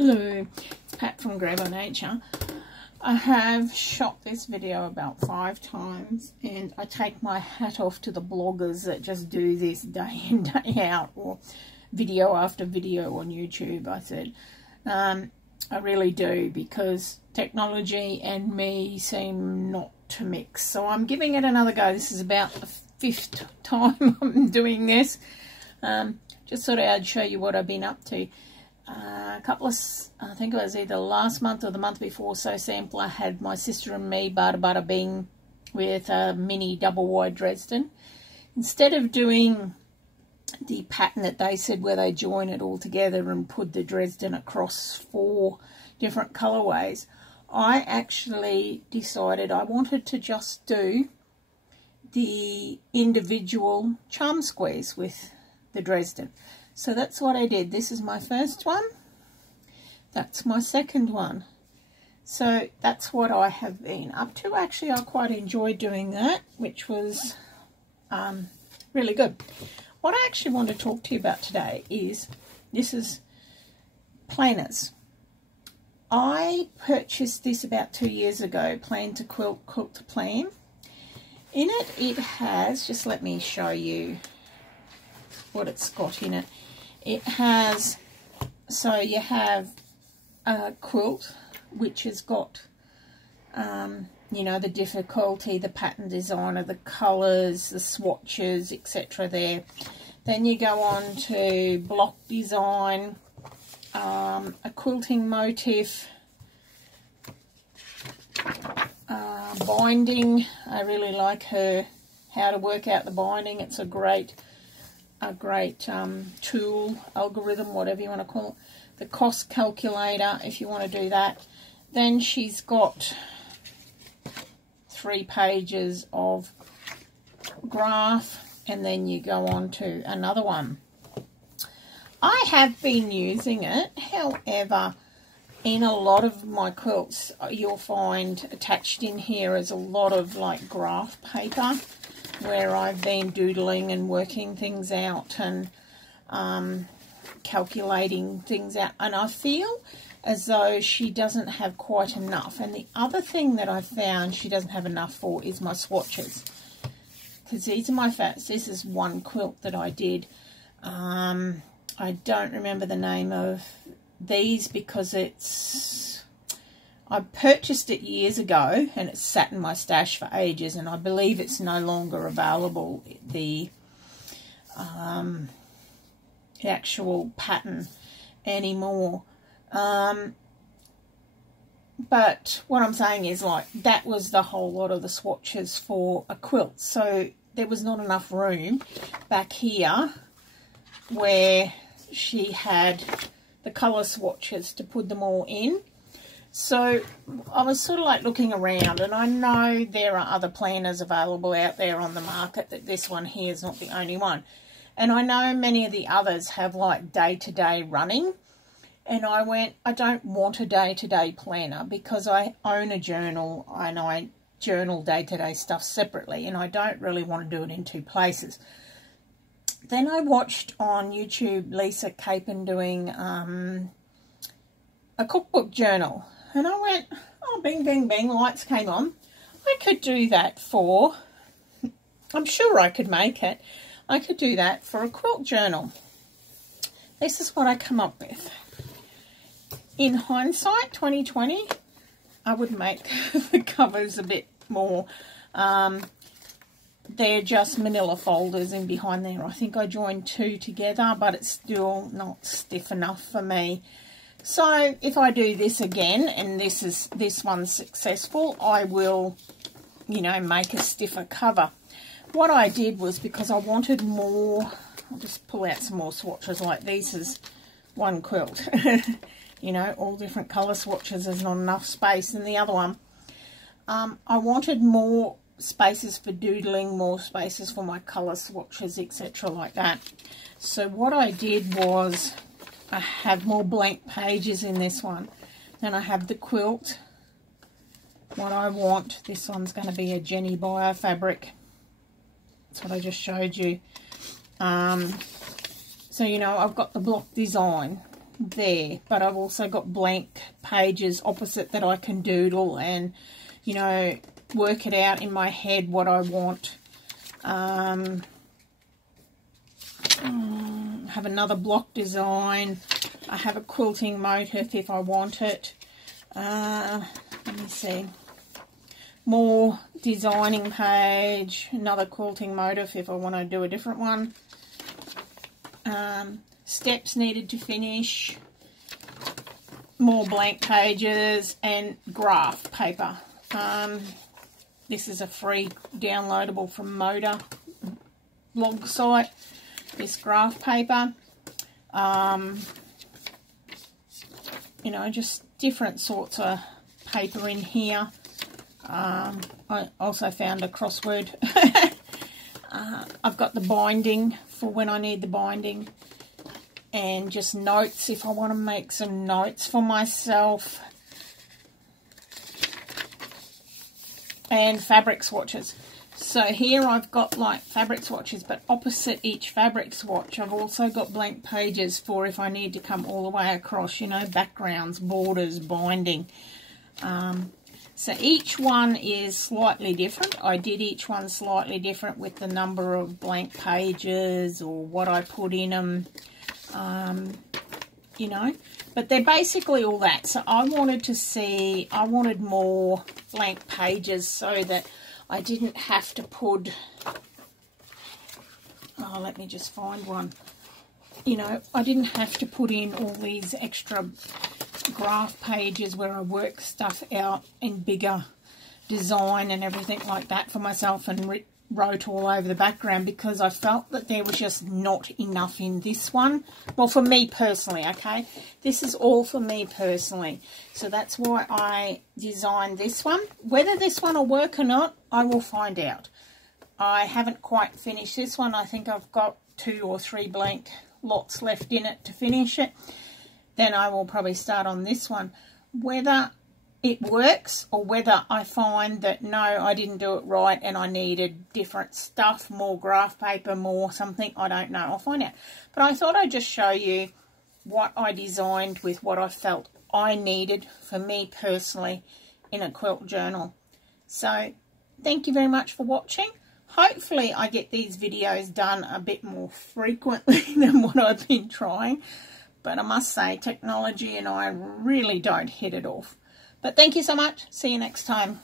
Hello, it's Pat from Grow by Nature. I have shot this video about 5 times, and I take my hat off to the bloggers that just do this day in, day out, or video after video on YouTube. I said, I really do, because technology and me seem not to mix. So I'm giving it another go. This is about the 5th time I'm doing this. Just thought I'd show you what I've been up to. A couple of, I think it was either last month or the month before, so sample, I had my sister and me bada bing with a mini double wide Dresden. Instead of doing the pattern that they said where they join it all together and put the Dresden across 4 different colorways, I actually decided I wanted to just do the individual charm squares with the Dresden. So that's what I did. This is my first one. That's my second one. So that's what I have been up to. Actually, I quite enjoyed doing that, which was really good. What I actually want to talk to you about today is, this is planners. I purchased this about 2 years ago, Plan to Quilt, Quilt to Plan. In it, it has, just let me show you what it's got in it. It has, so you have a quilt which has got, you know, the difficulty, the pattern designer, the colours, the swatches, etc. there. Then you go on to block design, a quilting motif, binding. I really like her, how to work out the binding. It's a great tool, algorithm, whatever you want to call it. The cost calculator, if you want to do that. Then she's got 3 pages of graph, and then you go on to another one. I have been using it, however, in a lot of my quilts, you'll find attached in here is a lot of like graph paper, where I've been doodling and working things out and calculating things out, and I feel as though she doesn't have quite enough. And the other thing that I found she doesn't have enough for is my swatches, because these are my fats. This is one quilt that I did. I don't remember the name of these because I purchased it years ago and it's sat in my stash for ages, and I believe it's no longer available, the actual pattern anymore. But what I'm saying is, like, that was the whole lot of the swatches for a quilt. So there was not enough room back here where she had the colour swatches to put them all in. So I was sort of like looking around, and I know there are other planners available out there on the market, that this one here is not the only one. And I know many of the others have like day-to-day running. And I went, I don't want a day-to-day planner, because I own a journal and I journal day-to-day stuff separately, and I don't really want to do it in 2 places. Then I watched on YouTube Lisa Capon doing a cookbook journal. And I went, oh, bing, bing, bing, lights came on. I could do that for, I'm sure I could make it. I could do that for a quilt journal. This is what I come up with. In hindsight, 2020, I would make the covers a bit more. They're just manila folders in behind there. I think I joined 2 together, but it's still not stiff enough for me. So if I do this again, and this one's successful, I will, you know, make a stiffer cover. What I did was, because I wanted more, I'll just pull out some more swatches. Like, these is one quilt. You know, all different colour swatches. There's not enough space in the other one. I wanted more spaces for doodling, more spaces for my colour swatches, etc. like that. So what I did was, I have more blank pages in this one. Then I have the quilt. What I want, this one's going to be a Jenny Bio fabric. That's what I just showed you. So, you know, I've got the block design. there, but I've also got blank pages opposite that I can doodle and, you know, work it out in my head what I want. Have another block design. I have a quilting motif if I want it. Let me see. More designing page. Another quilting motif if I want to do a different one. Steps needed to finish. More blank pages and graph paper. This is a free downloadable from Moda blog site. This graph paper. You know, just different sorts of paper in here. I also found a crossword. I've got the binding for when I need the binding, and just notes if I want to make some notes for myself, and fabric swatches. So here I've got like fabric swatches, but opposite each fabric swatch I've also got blank pages for if I need to come all the way across, you know, backgrounds, borders, binding. So each one is slightly different. I did each one slightly different with the number of blank pages or what I put in them, you know. But they're basically all that. So I wanted more blank pages so that I didn't have to put, oh, let me just find one. You know, I didn't have to put in all these extra graph pages where I work stuff out in bigger design and everything like that for myself and wrote all over the background, because I felt that there was just not enough in this one. Well, for me personally, okay? This is all for me personally. So that's why I designed this one. Whether this one will work or not, I will find out. I haven't quite finished this one. I think I've got 2 or 3 blank lots left in it to finish it. Then I will probably start on this one. Whether it works or whether I find that no, I didn't do it right and I needed different stuff, more graph paper, more something, I don't know. I'll find out. But I thought I'd just show you what I designed with what I felt I needed for me personally in a quilt journal. So thank you very much for watching. Hopefully I get these videos done a bit more frequently than what I've been trying. But I must say, technology and I really don't hit it off. But thank you so much. See you next time.